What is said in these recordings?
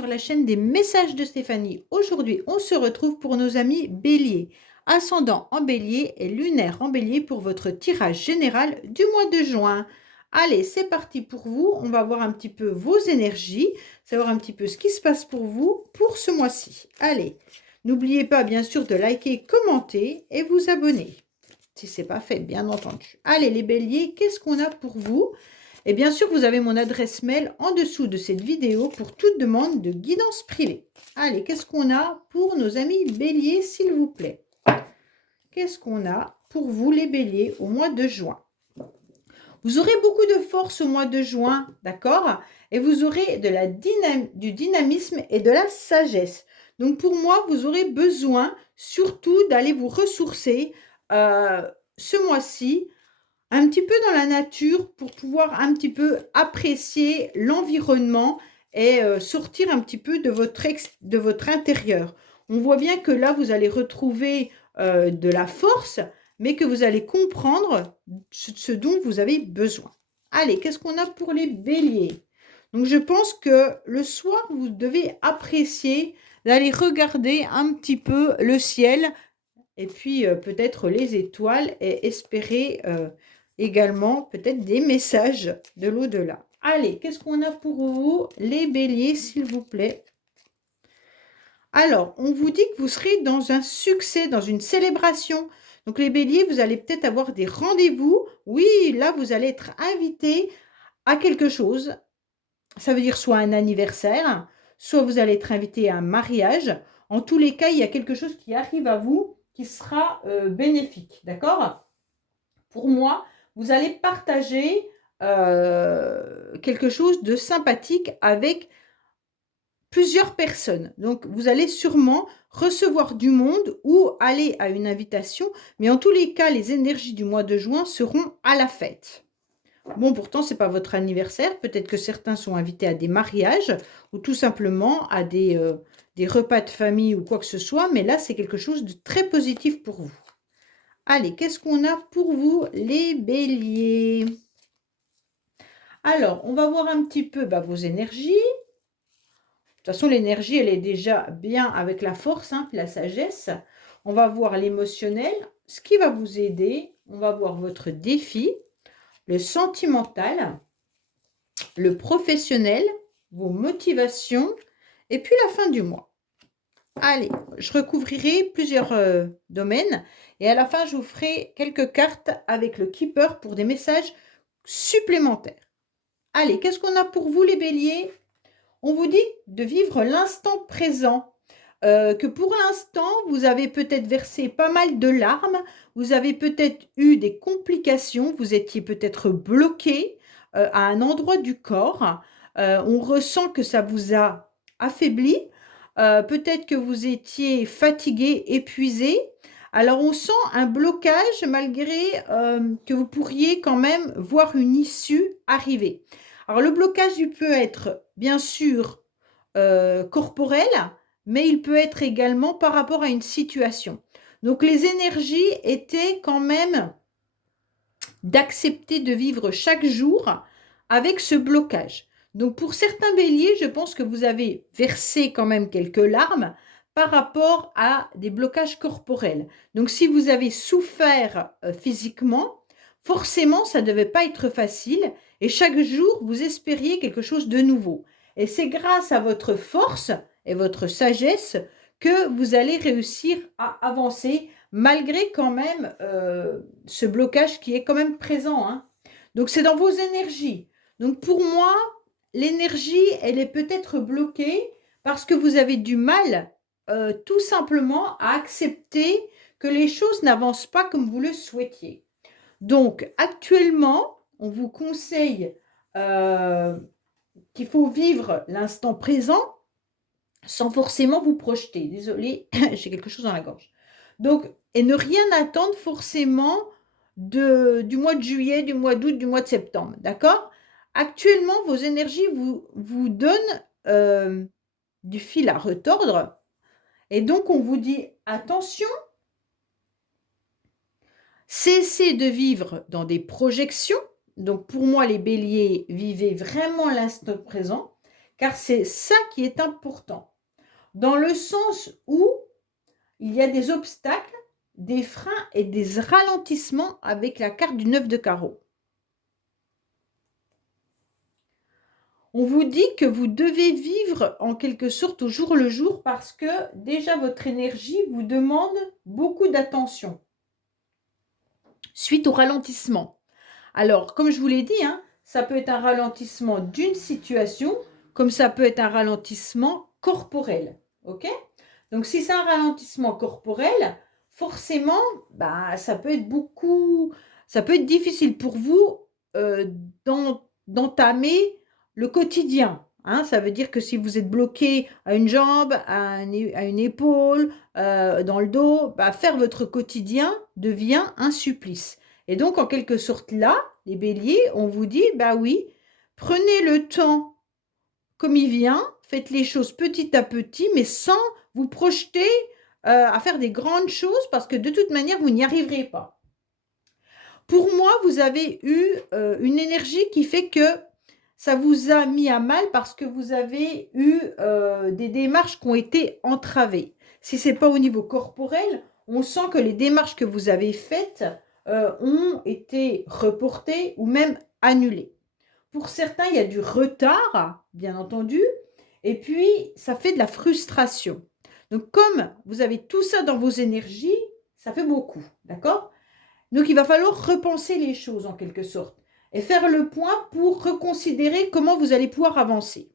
sur la chaîne des messages de Stéphanie. Aujourd'hui, on se retrouve pour nos amis bélier. Ascendant en bélier et lunaire en bélier pour votre tirage général du mois de juin. Allez, c'est parti pour vous. On va voir un petit peu vos énergies, savoir un petit peu ce qui se passe pour vous pour ce mois-ci. Allez, n'oubliez pas bien sûr de liker, commenter et vous abonner. Si ce n'est pas fait, bien entendu. Allez les béliers, qu'est-ce qu'on a pour vous? Et bien sûr, vous avez mon adresse mail en dessous de cette vidéo pour toute demande de guidance privée. Allez, qu'est-ce qu'on a pour nos amis béliers, s'il vous plaît? Qu'est-ce qu'on a pour vous, les béliers, au mois de juin? Vous aurez beaucoup de force au mois de juin, d'accord? Et vous aurez du dynamisme et de la sagesse. Donc, pour moi, vous aurez besoin surtout d'aller vous ressourcer ce mois-ci un petit peu dans la nature pour pouvoir un petit peu apprécier l'environnement et sortir un petit peu de votre intérieur. On voit bien que là, vous allez retrouver de la force, mais que vous allez comprendre ce dont vous avez besoin. Allez, qu'est-ce qu'on a pour les béliers? Donc, je pense que le soir, vous devez apprécier d'aller regarder un petit peu le ciel et puis peut-être les étoiles et espérer également peut-être des messages de l'au-delà. Allez, qu'est-ce qu'on a pour vous, les béliers, s'il vous plaît? Alors, on vous dit que vous serez dans un succès, dans une célébration. Donc, les béliers, vous allez peut-être avoir des rendez-vous. Oui, là, vous allez être invité à quelque chose. Ça veut dire soit un anniversaire, soit vous allez être invité à un mariage. En tous les cas, il y a quelque chose qui arrive à vous qui sera bénéfique, d'accord? Pour moi, vous allez partager quelque chose de sympathique avec plusieurs personnes. Donc, vous allez sûrement recevoir du monde ou aller à une invitation, mais en tous les cas, les énergies du mois de juin seront à la fête. Bon, pourtant, ce n'est pas votre anniversaire. Peut-être que certains sont invités à des mariages ou tout simplement à des repas de famille ou quoi que ce soit, mais là, c'est quelque chose de très positif pour vous. Allez, qu'est-ce qu'on a pour vous, les béliers? Alors, on va voir un petit peu vos énergies. De toute façon, l'énergie, elle est déjà bien avec la force, puis la sagesse. On va voir l'émotionnel, ce qui va vous aider. On va voir votre défi, le sentimental, le professionnel, vos motivations et puis la fin du mois. Allez, je recouvrirai plusieurs domaines et à la fin, je vous ferai quelques cartes avec le keeper pour des messages supplémentaires. Allez, qu'est-ce qu'on a pour vous, les béliers? On vous dit de vivre l'instant présent, que pour l'instant, vous avez peut-être versé pas mal de larmes, vous avez peut-être eu des complications, vous étiez peut-être bloqué à un endroit du corps. On ressent que ça vous a affaibli. Peut-être que vous étiez fatigué, épuisé. Alors, on sent un blocage malgré que vous pourriez quand même voir une issue arriver. Alors, le blocage, il peut être bien sûr corporel, mais il peut être également par rapport à une situation. Donc, les énergies étaient quand même d'accepter de vivre chaque jour avec ce blocage. Donc, pour certains béliers, je pense que vous avez versé quand même quelques larmes par rapport à des blocages corporels. Donc, si vous avez souffert physiquement, forcément, ça ne devait pas être facile et chaque jour, vous espériez quelque chose de nouveau. Et c'est grâce à votre force et votre sagesse que vous allez réussir à avancer malgré quand même ce blocage qui est quand même présent. Donc, c'est dans vos énergies. Donc, pour moi, l'énergie, elle est peut-être bloquée parce que vous avez du mal tout simplement à accepter que les choses n'avancent pas comme vous le souhaitiez. Donc, actuellement, on vous conseille qu'il faut vivre l'instant présent sans forcément vous projeter. Désolée, j'ai quelque chose dans la gorge. Donc, et ne rien attendre forcément du mois de juillet, du mois d'août, du mois de septembre. D'accord? Actuellement, vos énergies vous donnent du fil à retordre. Et donc, on vous dit, attention, cessez de vivre dans des projections. Donc, pour moi, les béliers, vivez vraiment l'instant présent. car c'est ça qui est important. Dans le sens où il y a des obstacles, des freins et des ralentissements avec la carte du 9 de carreau. On vous dit que vous devez vivre en quelque sorte au jour le jour parce que déjà votre énergie vous demande beaucoup d'attention suite au ralentissement. Alors, comme je vous l'ai dit, hein, ça peut être un ralentissement d'une situation, comme ça peut être un ralentissement corporel. Ok? Donc, si c'est un ralentissement corporel, forcément, bah, ça peut être difficile pour vous d'entamer le quotidien. Hein. Ça veut dire que si vous êtes bloqué à une jambe, à une épaule, dans le dos, bah, faire votre quotidien devient un supplice. Et donc, en quelque sorte, là, les béliers, on vous dit, bah oui, prenez le temps comme il vient, faites les choses petit à petit, mais sans vous projeter à faire des grandes choses, parce que de toute manière, vous n'y arriverez pas. Pour moi, vous avez eu une énergie qui fait que ça vous a mis à mal parce que vous avez eu des démarches qui ont été entravées. Si ce n'est pas au niveau corporel, on sent que les démarches que vous avez faites ont été reportées ou même annulées. Pour certains, il y a du retard, bien entendu, et puis ça fait de la frustration. Donc, comme vous avez tout ça dans vos énergies, ça fait beaucoup, d'accord? Donc, il va falloir repenser les choses en quelque sorte et faire le point pour reconsidérer comment vous allez pouvoir avancer.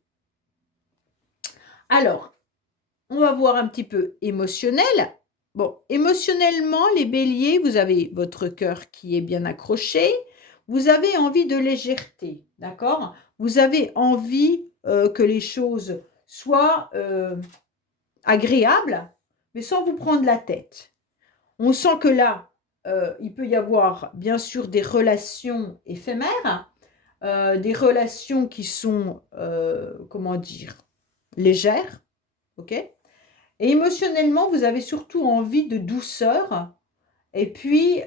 Alors, on va voir un petit peu émotionnel. Bon, émotionnellement, les béliers, vous avez votre cœur qui est bien accroché. Vous avez envie de légèreté, d'accord? Vous avez envie que les choses soient agréables, mais sans vous prendre la tête. On sent que là, il peut y avoir bien sûr des relations éphémères, des relations qui sont, comment dire, légères, ok? Et émotionnellement, vous avez surtout envie de douceur et puis,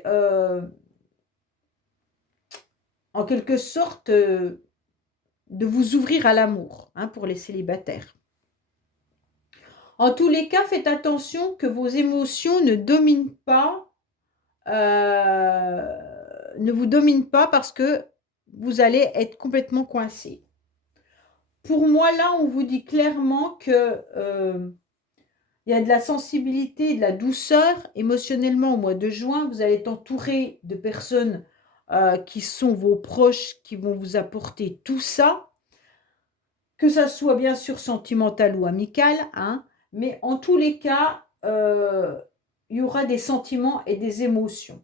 en quelque sorte, de vous ouvrir à l'amour, hein, pour les célibataires. En tous les cas, faites attention que vos émotions ne dominent pas, ne vous dominent pas parce que vous allez être complètement coincé. Pour moi, là, on vous dit clairement que il y a de la sensibilité, de la douceur émotionnellement au mois de juin. Vous allez être entouré de personnes qui sont vos proches, qui vont vous apporter tout ça, que ça soit bien sûr sentimental ou amical, hein, mais en tous les cas, il y aura des sentiments et des émotions.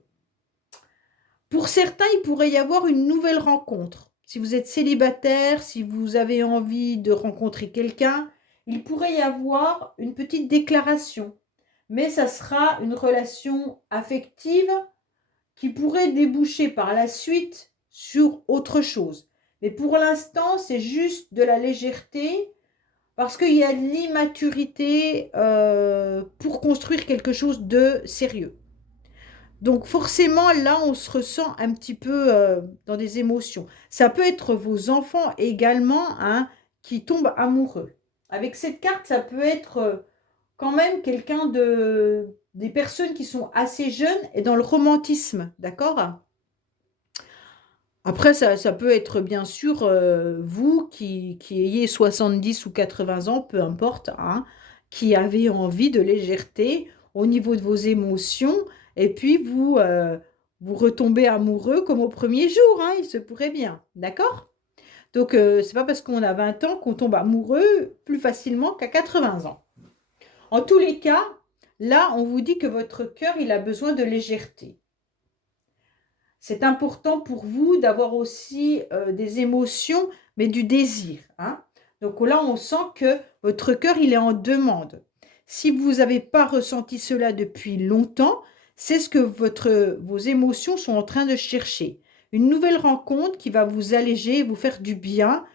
Pour certains, il pourrait y avoir une nouvelle rencontre. Si vous êtes célibataire, si vous avez envie de rencontrer quelqu'un, il pourrait y avoir une petite déclaration. Mais ça sera une relation affective qui pourrait déboucher par la suite sur autre chose. Mais pour l'instant, c'est juste de la légèreté parce qu'il y a de l'immaturité pour construire quelque chose de sérieux. Donc forcément, là, on se ressent un petit peu dans des émotions. Ça peut être vos enfants également, hein, qui tombent amoureux. Avec cette carte, ça peut être quand même des personnes qui sont assez jeunes et dans le romantisme, d'accord? Après, ça peut être bien sûr vous qui ayez 70 ou 80 ans, peu importe, hein, qui avez envie de légèreté au niveau de vos émotions, et puis vous retombez amoureux comme au premier jour, hein, il se pourrait bien, d'accord? Donc, c'est pas parce qu'on a 20 ans qu'on tombe amoureux plus facilement qu'à 80 ans. En tous les cas, là, on vous dit que votre cœur, il a besoin de légèreté. C'est important pour vous d'avoir aussi des émotions, mais du désir, hein. Donc là, on sent que votre cœur, il est en demande. Si vous n'avez pas ressenti cela depuis longtemps, c'est ce que vos émotions sont en train de chercher. Une nouvelle rencontre qui va vous alléger, vous faire du bien,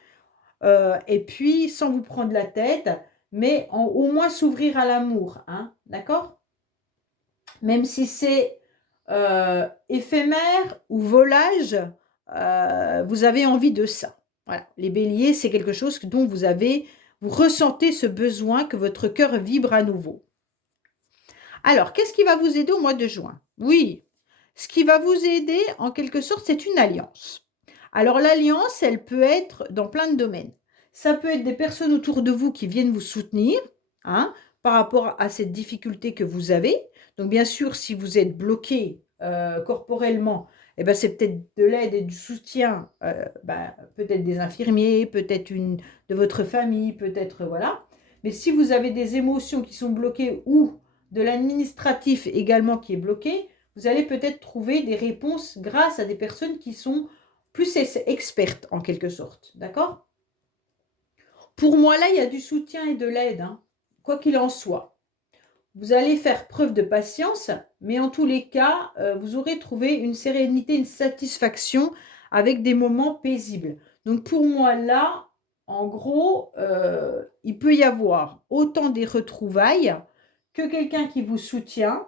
et puis sans vous prendre la tête, mais au moins s'ouvrir à l'amour, hein, d'accord? Même si c'est éphémère ou volage, vous avez envie de ça. Voilà, les béliers, c'est quelque chose dont vous ressentez ce besoin que votre cœur vibre à nouveau. Alors, qu'est-ce qui va vous aider au mois de juin? Oui, ce qui va vous aider, en quelque sorte, c'est une alliance. Alors, l'alliance, elle peut être dans plein de domaines. Ça peut être des personnes autour de vous qui viennent vous soutenir, hein, par rapport à cette difficulté que vous avez. Donc, bien sûr, si vous êtes bloqué corporellement, eh ben, c'est peut-être de l'aide et du soutien, peut-être des infirmiers, peut-être une de votre famille, peut-être, voilà. Mais si vous avez des émotions qui sont bloquées ou de l'administratif également qui est bloqué, vous allez peut-être trouver des réponses grâce à des personnes qui sont plus expertes en quelque sorte. D'accord? Pour moi, là, il y a du soutien et de l'aide, hein, quoi qu'il en soit. Vous allez faire preuve de patience, mais en tous les cas, vous aurez trouvé une sérénité, une satisfaction avec des moments paisibles. Donc pour moi, là, en gros, il peut y avoir autant des retrouvailles que quelqu'un qui vous soutient,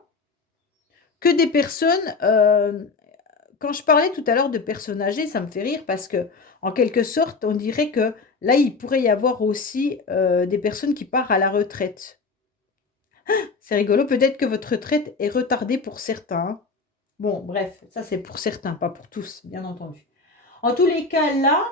que des personnes, quand je parlais tout à l'heure de personnes âgées, ça me fait rire parce que, en quelque sorte, on dirait que là, il pourrait y avoir aussi des personnes qui partent à la retraite. C'est rigolo, peut-être que votre retraite est retardée pour certains, hein. Bon, bref, ça c'est pour certains, pas pour tous, bien entendu. En tous les cas, là,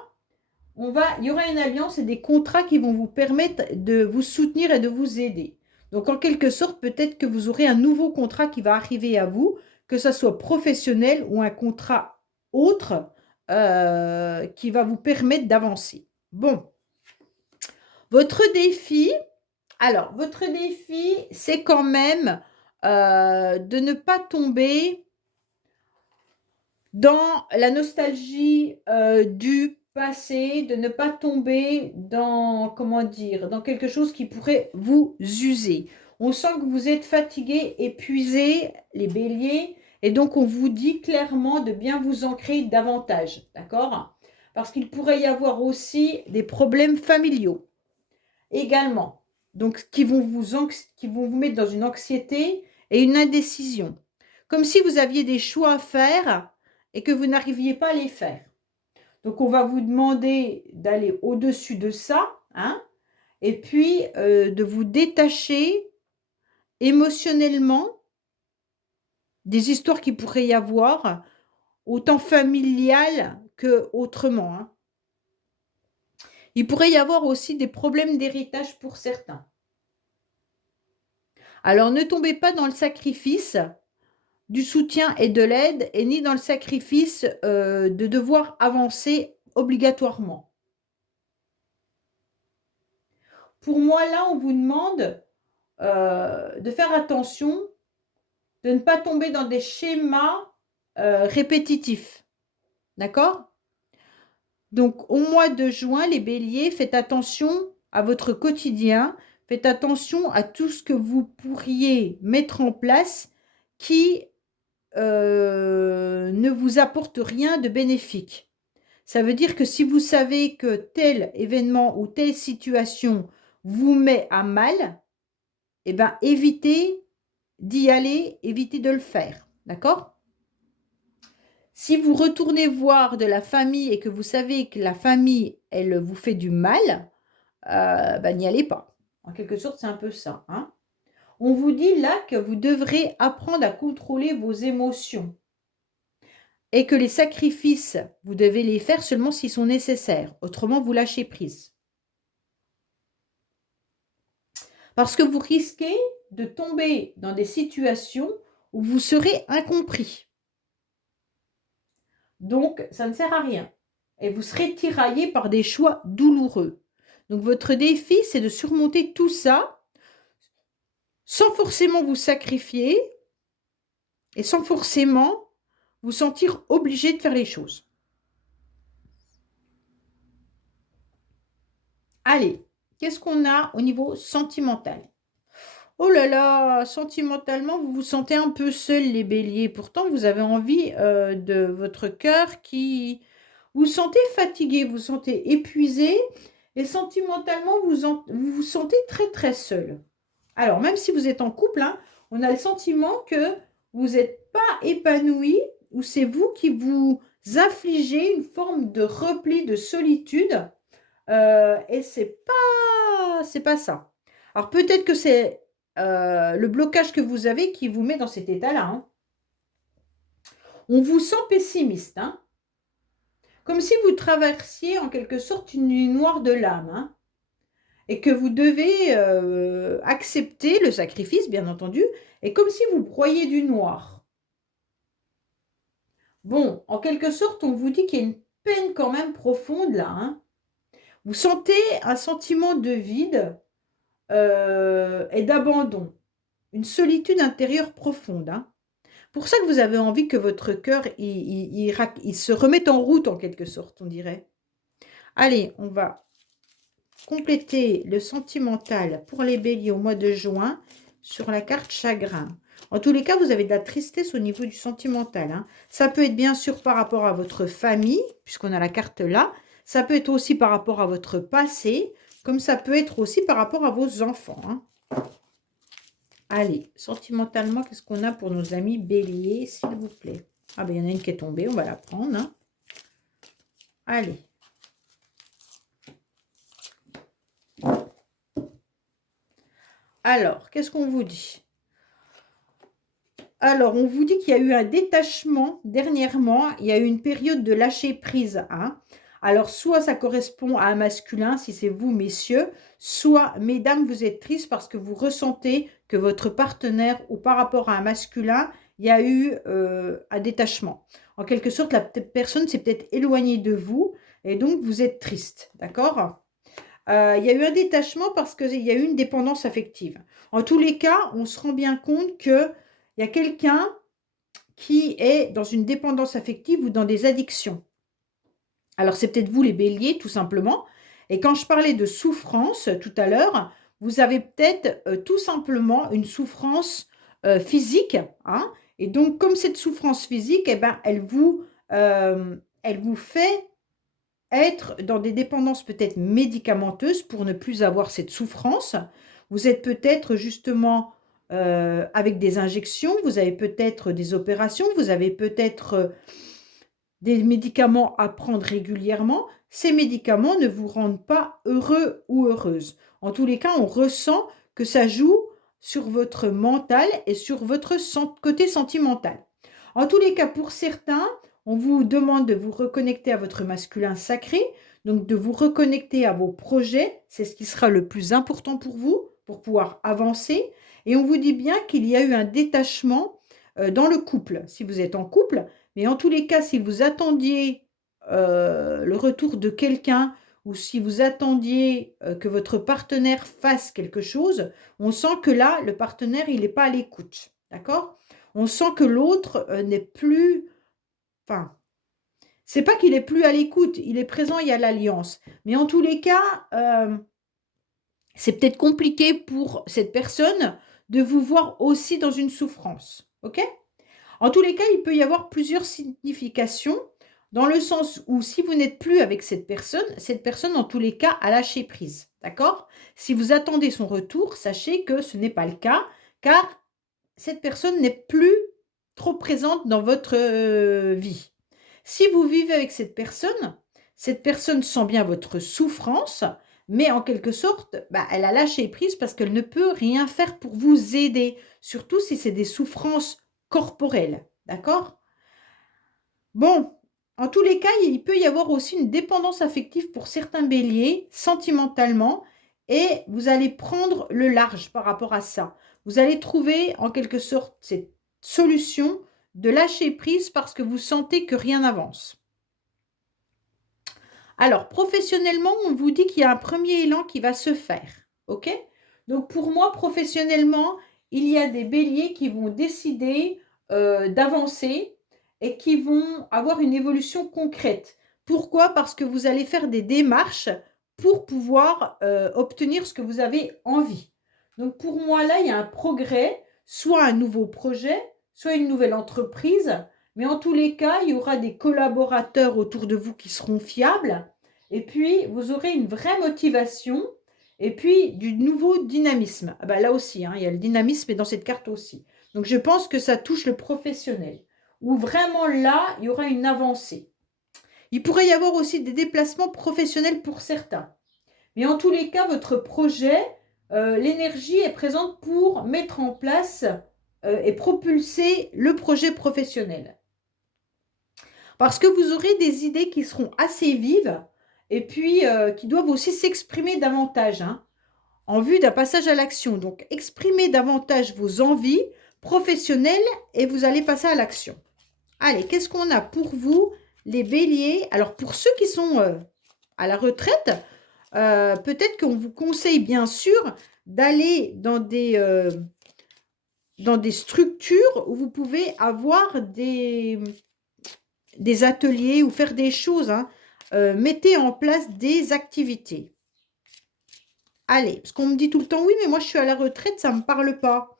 il y aura une alliance et des contrats qui vont vous permettre de vous soutenir et de vous aider. Donc, en quelque sorte, peut-être que vous aurez un nouveau contrat qui va arriver à vous, que ce soit professionnel ou un contrat autre qui va vous permettre d'avancer. Bon, votre défi, votre défi, c'est quand même de ne pas tomber dans la nostalgie du passé, de ne pas tomber dans, comment dire, dans quelque chose qui pourrait vous user. On sent que vous êtes fatigué, épuisé, les béliers, et donc on vous dit clairement de bien vous ancrer davantage, d'accord? Parce qu'il pourrait y avoir aussi des problèmes familiaux également, donc qui vont vous mettre dans une anxiété et une indécision. Comme si vous aviez des choix à faire et que vous n'arriviez pas à les faire. Donc, on va vous demander d'aller au-dessus de ça, hein, et puis de vous détacher émotionnellement des histoires qu'il pourrait y avoir, autant familiales que autrement, hein. Il pourrait y avoir aussi des problèmes d'héritage pour certains. Alors, ne tombez pas dans le sacrifice du soutien et de l'aide et ni dans le sacrifice de devoir avancer obligatoirement. Pour moi, là, on vous demande de faire attention, de ne pas tomber dans des schémas répétitifs. D'accord? Donc, au mois de juin, les béliers, faites attention à votre quotidien, faites attention à tout ce que vous pourriez mettre en place qui ne vous apporte rien de bénéfique. Ça veut dire que si vous savez que tel événement ou telle situation vous met à mal, eh ben, évitez d'y aller, évitez de le faire. D'accord? Si vous retournez voir de la famille et que vous savez que la famille, elle vous fait du mal, n'y allez pas. En quelque sorte, c'est un peu ça, hein. On vous dit là que vous devrez apprendre à contrôler vos émotions et que les sacrifices, vous devez les faire seulement s'ils sont nécessaires. Autrement, vous lâchez prise. Parce que vous risquez de tomber dans des situations où vous serez incompris. Donc, ça ne sert à rien. Et vous serez tiraillé par des choix douloureux. Donc, votre défi, c'est de surmonter tout ça sans forcément vous sacrifier et sans forcément vous sentir obligé de faire les choses. Allez, qu'est-ce qu'on a au niveau sentimental? Oh là là, sentimentalement, vous vous sentez un peu seul, les béliers. Pourtant, vous avez envie de votre cœur qui... Vous vous sentez fatigué, vous vous sentez épuisé et sentimentalement, vous vous sentez très très seul. Alors, même si vous êtes en couple, hein, on a le sentiment que vous n'êtes pas épanoui ou c'est vous qui vous infliger une forme de repli, de solitude. Et c'est pas ça. Alors peut-être que c'est le blocage que vous avez qui vous met dans cet état-là, hein. On vous sent pessimiste, hein, comme si vous traversiez en quelque sorte une nuit noire de l'âme, hein, et que vous devez accepter le sacrifice, bien entendu, et comme si vous broyiez du noir. Bon, en quelque sorte, on vous dit qu'il y a une peine quand même profonde là, hein. Vous sentez un sentiment de vide et d'abandon, une solitude intérieure profonde, hein. Pour ça que vous avez envie que votre cœur il se remette en route en quelque sorte, on dirait. Allez, on va compléter le sentimental pour les béliers au mois de juin sur la carte chagrin. En tous les cas, vous avez de la tristesse au niveau du sentimental, hein. Ça peut être bien sûr par rapport à votre famille, puisqu'on a la carte là. Ça peut être aussi par rapport à votre passé, comme ça peut être aussi par rapport à vos enfants, hein. Allez, sentimentalement, qu'est-ce qu'on a pour nos amis béliers, s'il vous plaît? Ah ben, il y en a une qui est tombée, on va la prendre, hein. Allez. Alors, qu'est-ce qu'on vous dit? Alors, on vous dit qu'il y a eu un détachement dernièrement. Il y a eu une période de lâcher prise, hein. Alors, soit ça correspond à un masculin, si c'est vous, messieurs, soit, mesdames, vous êtes triste parce que vous ressentez que votre partenaire ou par rapport à un masculin, il y a eu un détachement. En quelque sorte, la personne s'est peut-être éloignée de vous et donc vous êtes triste, d'accord? Il y a eu un détachement parce qu'il y a eu une dépendance affective. En tous les cas, on se rend bien compte qu'il y a quelqu'un qui est dans une dépendance affective ou dans des addictions. Alors, c'est peut-être vous les béliers, tout simplement. Et quand je parlais de souffrance tout à l'heure, vous avez peut-être tout simplement une souffrance physique, hein. Et donc, comme cette souffrance physique, eh ben, elle vous fait être dans des dépendances peut-être médicamenteuses pour ne plus avoir cette souffrance. Vous êtes peut-être justement avec des injections, vous avez peut-être des opérations, vous avez peut-être des médicaments à prendre régulièrement. Ces médicaments ne vous rendent pas heureux ou heureuse. En tous les cas, on ressent que ça joue sur votre mental et sur votre côté sentimental. En tous les cas, pour certains, on vous demande de vous reconnecter à votre masculin sacré, donc de vous reconnecter à vos projets. C'est ce qui sera le plus important pour vous, pour pouvoir avancer. Et on vous dit bien qu'il y a eu un détachement dans le couple, si vous êtes en couple. Mais en tous les cas, si vous attendiez le retour de quelqu'un ou si vous attendiez que votre partenaire fasse quelque chose, on sent que là, le partenaire, il n'est pas à l'écoute. D'accord? On sent que l'autre n'est plus... Enfin, c'est pas qu'il est plus à l'écoute, il est présent, il y a l'alliance. Mais en tous les cas, c'est peut-être compliqué pour cette personne de vous voir aussi dans une souffrance. OK? En tous les cas, il peut y avoir plusieurs significations, dans le sens où si vous n'êtes plus avec cette personne, en tous les cas, a lâché prise. D'accord? Si vous attendez son retour, sachez que ce n'est pas le cas, car cette personne n'est plus trop présente dans votre vie. Si vous vivez avec cette personne sent bien votre souffrance, mais en quelque sorte, bah, elle a lâché prise parce qu'elle ne peut rien faire pour vous aider, surtout si c'est des souffrances corporelles. D'accord? Bon, en tous les cas, il peut y avoir aussi une dépendance affective pour certains béliers, sentimentalement, et vous allez prendre le large par rapport à ça. Vous allez trouver en quelque sorte cette solution de lâcher prise parce que vous sentez que rien n'avance. Alors, professionnellement, on vous dit qu'il y a un premier élan qui va se faire. OK? Donc, pour moi, professionnellement, il y a des béliers qui vont décider d'avancer et qui vont avoir une évolution concrète. Pourquoi? Parce que vous allez faire des démarches pour pouvoir obtenir ce que vous avez envie. Donc, pour moi, là, il y a un progrès, soit un nouveau projet, soit une nouvelle entreprise, mais en tous les cas, il y aura des collaborateurs autour de vous qui seront fiables. Et puis, vous aurez une vraie motivation et puis du nouveau dynamisme. Ah bah là aussi, hein, il y a le dynamisme et dans cette carte aussi. Donc, je pense que ça touche le professionnel. Où vraiment là, il y aura une avancée. Il pourrait y avoir aussi des déplacements professionnels pour certains. Mais en tous les cas, votre projet, l'énergie est présente pour mettre en place et propulser le projet professionnel. Parce que vous aurez des idées qui seront assez vives et puis qui doivent aussi s'exprimer davantage, hein, en vue d'un passage à l'action. Donc, exprimez davantage vos envies professionnelles et vous allez passer à l'action. Allez, qu'est-ce qu'on a pour vous, les béliers? Alors, pour ceux qui sont à la retraite, peut-être qu'on vous conseille bien sûr d'aller dans des structures où vous pouvez avoir des ateliers ou faire des choses, hein. Mettez en place des activités. Allez, parce qu'on me dit tout le temps, oui, mais moi je suis à la retraite, ça ne me parle pas.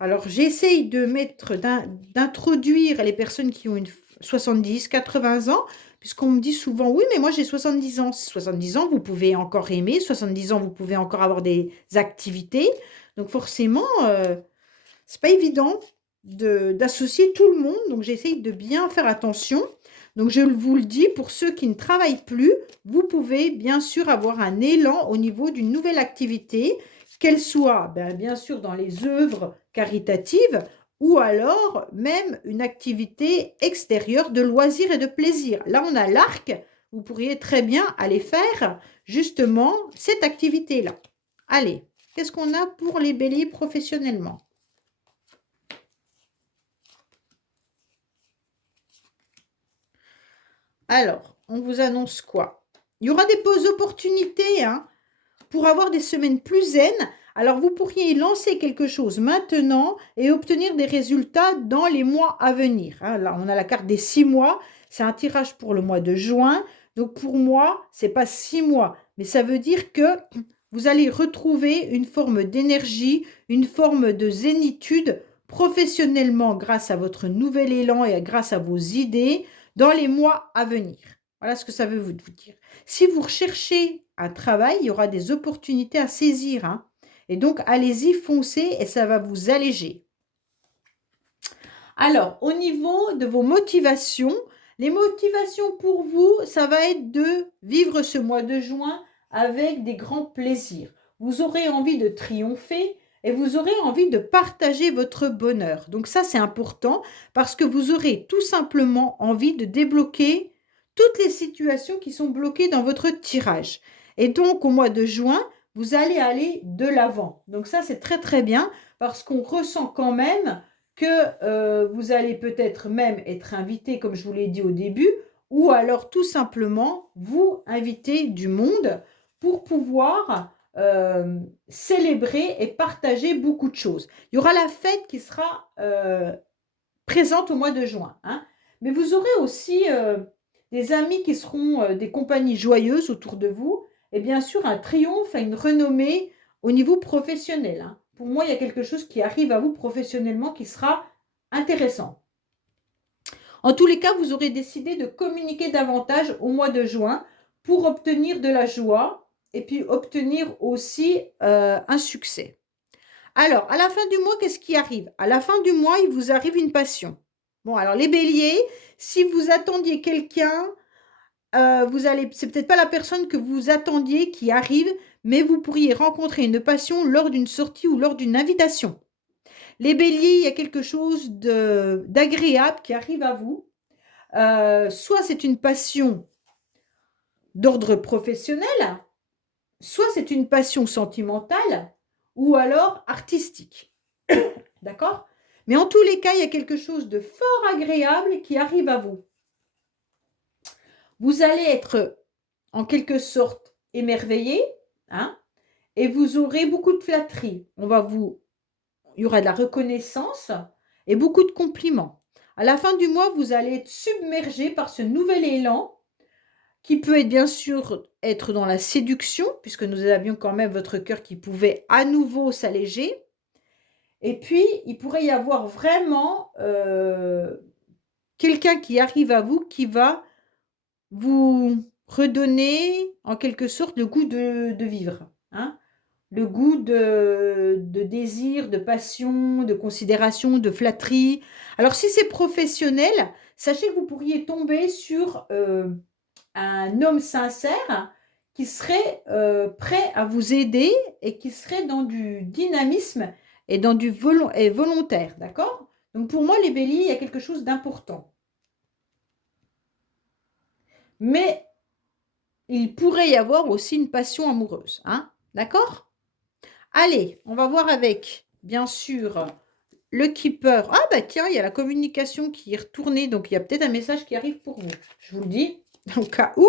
Alors, j'essaye d'introduire les personnes qui ont 70, 80 ans, puisqu'on me dit souvent, oui, mais moi j'ai 70 ans. 70 ans, vous pouvez encore aimer, 70 ans, vous pouvez encore avoir des activités. Donc, forcément, c'est pas évident d'associer tout le monde. Donc, j'essaye de bien faire attention. Donc, je vous le dis, pour ceux qui ne travaillent plus, vous pouvez bien sûr avoir un élan au niveau d'une nouvelle activité, qu'elle soit bien sûr dans les œuvres caritatives ou alors même une activité extérieure de loisirs et de plaisir. Là, on a l'arc. Vous pourriez très bien aller faire justement cette activité-là. Allez, qu'est-ce qu'on a pour les béliers professionnellement? Alors, on vous annonce quoi? Il y aura des opportunités, hein, pour avoir des semaines plus zen. Alors, vous pourriez lancer quelque chose maintenant et obtenir des résultats dans les mois à venir, hein. Là, on a la carte des 6 mois. C'est un tirage pour le mois de juin. Donc, pour moi, ce n'est pas 6 mois, mais ça veut dire que vous allez retrouver une forme d'énergie, une forme de zénitude professionnellement grâce à votre nouvel élan et grâce à vos idées dans les mois à venir. Voilà ce que ça veut vous dire. Si vous recherchez un travail, il y aura des opportunités à saisir, hein. Et donc, allez-y, foncez et ça va vous alléger. Alors, au niveau de vos motivations, les motivations pour vous, ça va être de vivre ce mois de juin avec des grands plaisirs. Vous aurez envie de triompher et vous aurez envie de partager votre bonheur. Donc ça, c'est important parce que vous aurez tout simplement envie de débloquer toutes les situations qui sont bloquées dans votre tirage. Et donc, au mois de juin, vous allez aller de l'avant. Donc ça, c'est très très bien parce qu'on ressent quand même que vous allez peut-être même être invité, comme je vous l'ai dit au début, ou alors tout simplement vous inviter du monde pour pouvoir célébrer et partager beaucoup de choses. Il y aura la fête qui sera présente au mois de juin, hein. Mais vous aurez aussi des amis qui seront des compagnies joyeuses autour de vous et bien sûr un triomphe et une renommée au niveau professionnel, hein. Pour moi, il y a quelque chose qui arrive à vous professionnellement qui sera intéressant. En tous les cas, vous aurez décidé de communiquer davantage au mois de juin pour obtenir de la joie et puis obtenir aussi un succès. Alors, à la fin du mois, qu'est-ce qui arrive? À la fin du mois, il vous arrive une passion. Bon, alors les béliers, si vous attendiez quelqu'un, c'est peut-être pas la personne que vous attendiez qui arrive, mais vous pourriez rencontrer une passion lors d'une sortie ou lors d'une invitation. Les béliers, il y a quelque chose d'agréable qui arrive à vous. Soit c'est une passion d'ordre professionnel, soit c'est une passion sentimentale ou alors artistique. D'accord? Mais en tous les cas, il y a quelque chose de fort agréable qui arrive à vous. Vous allez être en quelque sorte émerveillé, hein, et vous aurez beaucoup de flatterie. Il y aura de la reconnaissance et beaucoup de compliments. À la fin du mois, vous allez être submergé par ce nouvel élan qui peut être bien sûr être dans la séduction, puisque nous avions quand même votre cœur qui pouvait à nouveau s'alléger. Et puis, il pourrait y avoir vraiment quelqu'un qui arrive à vous qui va vous redonner en quelque sorte le goût de vivre, hein, le goût de désir, de passion, de considération, de flatterie. Alors, si c'est professionnel, sachez que vous pourriez tomber sur un homme sincère qui serait prêt à vous aider et qui serait dans du dynamisme et dans du volontaire, d'accord? Donc pour moi, les béliers, il y a quelque chose d'important. Mais il pourrait y avoir aussi une passion amoureuse, hein? D'accord? Allez, on va voir avec, bien sûr, le keeper. Ah bah tiens, il y a la communication qui est retournée, donc il y a peut-être un message qui arrive pour vous. Je vous le dis, au cas où,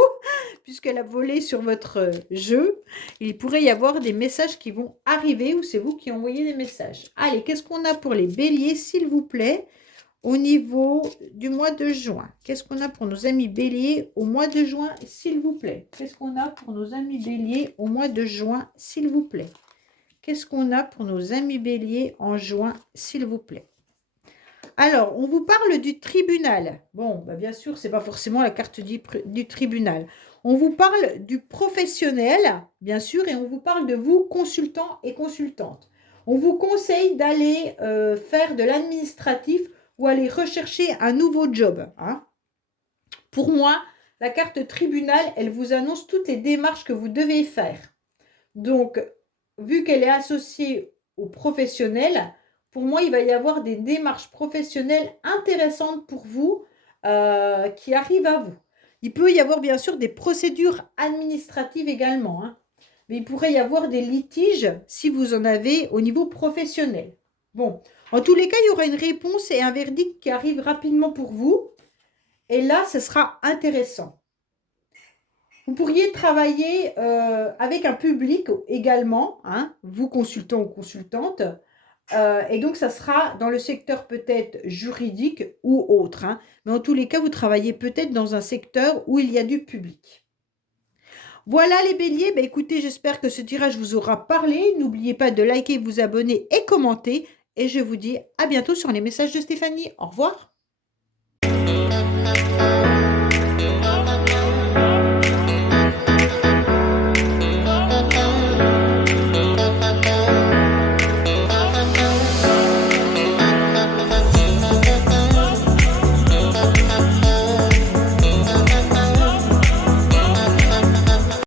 puisqu'elle a volé sur votre jeu, il pourrait y avoir des messages qui vont arriver ou c'est vous qui envoyez des messages. Allez, qu'est-ce qu'on a pour les béliers, s'il vous plaît, au niveau du mois de juin? Qu'est-ce qu'on a pour nos amis béliers au mois de juin, s'il vous plaît? Qu'est-ce qu'on a pour nos amis béliers au mois de juin, s'il vous plaît? Qu'est-ce qu'on a pour nos amis béliers en juin, s'il vous plaît? Alors, on vous parle du tribunal. Bon, bah bien sûr, ce n'est pas forcément la carte du tribunal. On vous parle du professionnel, bien sûr, et on vous parle de vous, consultants et consultantes. On vous conseille d'aller faire de l'administratif ou aller rechercher un nouveau job, hein. Pour moi, la carte tribunal, elle vous annonce toutes les démarches que vous devez faire. Donc, vu qu'elle est associée aux professionnels, pour moi, il va y avoir des démarches professionnelles intéressantes pour vous qui arrivent à vous. Il peut y avoir bien sûr des procédures administratives également, hein, mais il pourrait y avoir des litiges si vous en avez au niveau professionnel. Bon, en tous les cas, il y aura une réponse et un verdict qui arrive rapidement pour vous. Et là, ce sera intéressant. Vous pourriez travailler avec un public également, hein, vous consultant ou consultante, et donc ça sera dans le secteur peut-être juridique ou autre, hein, mais en tous les cas, vous travaillez peut-être dans un secteur où il y a du public. Voilà les béliers, bah, écoutez, j'espère que ce tirage vous aura parlé. N'oubliez pas de liker, vous abonner et commenter, et je vous dis à bientôt sur les messages de Stéphanie. Au revoir.